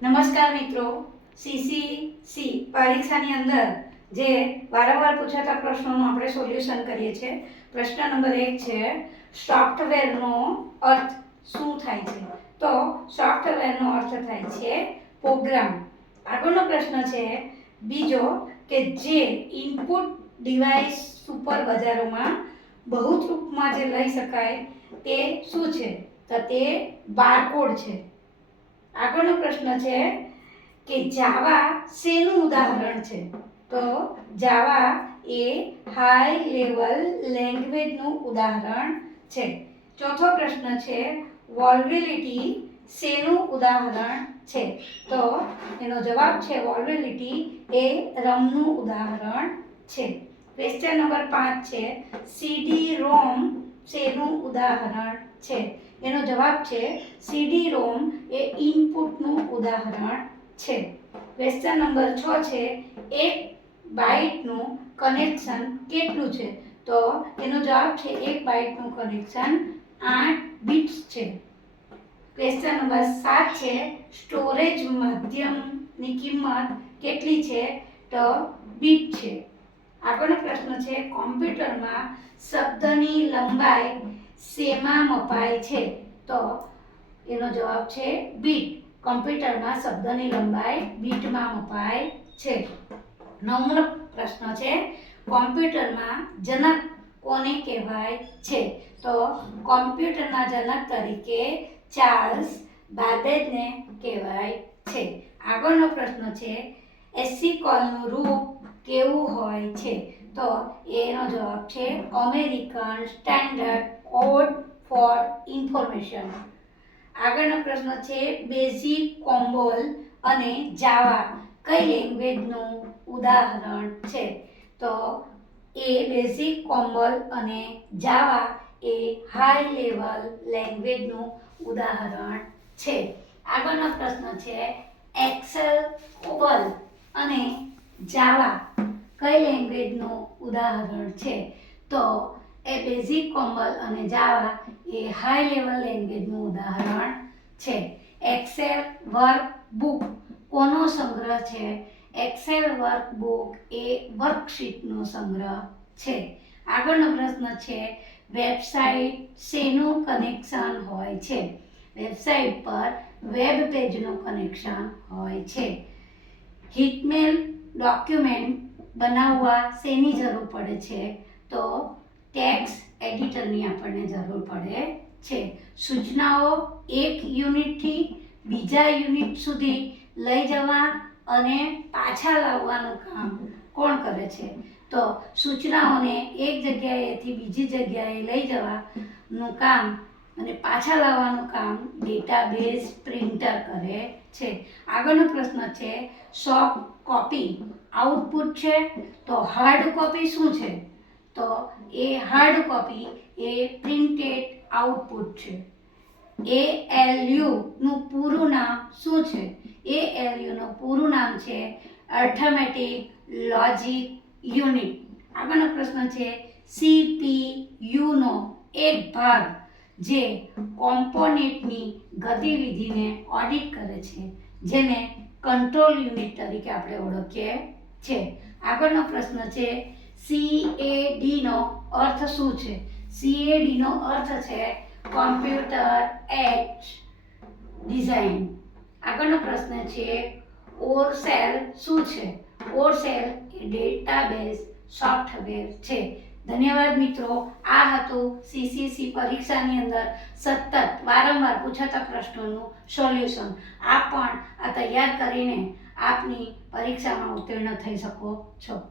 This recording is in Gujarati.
નમસ્કાર મિત્રો, સીસીસી પરીક્ષાની અંદર જે વારંવાર પૂછાતા પ્રશ્નોનું આપણે સોલ્યુશન કરીએ છીએ. પ્રશ્ન નંબર 1 છે, સોફ્ટવેરનો અર્થ શું થાય છે? તો સોફ્ટવેરનો અર્થ થાય છે પ્રોગ્રામ. આગળનો પ્રશ્ન છે બીજો કે જે ઇનપુટ ડિવાઇસ સુપર બજારોમાં બહુત રૂપમાં જે લઈ શકાય તે શું છે? તો તે બારકોડ છે. આગળનો પ્રશ્ન છે કે જાવા શેનું ઉદાહરણ છે? તો જાવા એ હાઈ લેવલ લેંગ્વેજનું ઉદાહરણ છે. ચોથો પ્રશ્ન છે વોલ્બિલિટી શેનું ઉદાહરણ છે? તો એનો જવાબ છે વોલ્બિલિટી એ રમનું ઉદાહરણ છે. ક્વેશ્ચન નંબર 5 છે સીડી રોમ શેનું ઉદાહરણ છે? એનો જવાબ છે સીડી રોમ એ ઇનપુટનું ઉદાહરણ છે. ક્વેશ્ચન નંબર 6 છે 1 બાઇટનું કનેક્શન કેટલું છે? તો એનો જવાબ છે 1 બાઇટનું કનેક્શન 8 બિટ્સ છે. ક્વેશ્ચન નંબર 7 છે સ્ટોરેજ માધ્યમની કિંમત કેટલી છે? તો બીટ છે. આગળનો પ્રશ્ન છે કોમ્પ્યુટરમાં શબ્દની લંબાઈ શેમાં મપાય છે? તો એનો જવાબ છે બીટ. કોમ્પ્યુટરમાં શબ્દની લંબાઈ બીટમાં મપાય છે. 9મો પ્રશ્ન છે કોમ્પ્યુટરમાં જનક કોને કહેવાય છે? તો કોમ્પ્યુટરના જનક તરીકે ચાર્લ્સ બાબેજને કહેવાય છે. આગળનો પ્રશ્ન છે એસસીકોલનું રૂપ કેવું હોય છે? તો એનો જવાબ છે American standard code four information. આગળનો પ્રશ્ન છે બેઝિક કોમ્બોલ અને જાવા કઈ લેંગ્વેજનું ઉદાહરણ છે? તો એ બેઝિક કોમ્બોલ અને જાવા એ હાઈ લેવલ લેંગ્વેજનું ઉદાહરણ છે. આગળનો પ્રશ્ન છે એક્સેલ, કોબોલ અને જાવા કઈ લેંગ્વેજનું ઉદાહરણ છે? તો એ બેઝિક કોમ્બોલ અને જાવા એ હાઈ લેવલ લેંગ્વેજનું ઉદાહરણ છે. એક્સેલ વર્કબુક કોનો સંગ્રહ છે? એક્સેલ વર્કબુક એ વર્કશીટનો સંગ્રહ છે. આગળનો પ્રશ્ન છે વેબસાઇટ શેનું કનેક્શન હોય છે? વેબસાઇટ પર વેબ પેજનું કનેક્શન હોય છે. હિટમેલ ડોક્યુમેન્ટ બનાવવા શેની જરૂર પડે છે? તો ટેક્સ્ટ એડિટરની આપણને જરૂર પડે છે. સૂચનાઓ એક યુનિટથી બીજા યુનિટ સુધી લઈ જવા અને પાછા લાવવાનું કામ કોણ કરે છે? તો સૂચનાઓને એક જગ્યાએથી બીજી જગ્યાએ લઈ જવાનું કામ અને પાછા લાવવાનું કામ ડેટાબેઝ પ્રિન્ટર કરે છે. આગળનો પ્રશ્ન છે સોફ્ટ કોપી આઉટપુટ છે, તો હાર્ડ કોપી શું છે? તો એ હાર્ડ કોપી એ પ્રિન્ટેડ આઉટપુટ છે. ALUનું પૂરું નામ શું છે? ALUનું પૂરું નામ છે અર્થમેટિક લોજિક યુનિટ. આગળનો પ્રશ્ન છે CPUનો એક ભાગ જે કોમ્પોનેન્ટની ગતિવિધિને ઓડિટ કરે છે જેને કંટ્રોલ યુનિટ તરીકે આપણે ઓળખીએ છીએ. આગળનો પ્રશ્ન છે CADનો અર્થ શું છે? CADનો અર્થ છે કોમ્પ્યુટર એડેડ ડિઝાઇન. આગળનો પ્રશ્ન છે ઓરસેલ શું છે? ઓરસેલ એ ડેટાબેઝ સોફ્ટવેર છે. ધન્યવાદ મિત્રો. આ હતું સીસીસી પરીક્ષાની અંદર સતત વારંવાર પૂછાતા પ્રશ્નોનું સોલ્યુશન. આપ પણ આ તૈયાર કરીને આપની પરીક્ષામાં ઉત્તીર્ણ થઈ શકો છો.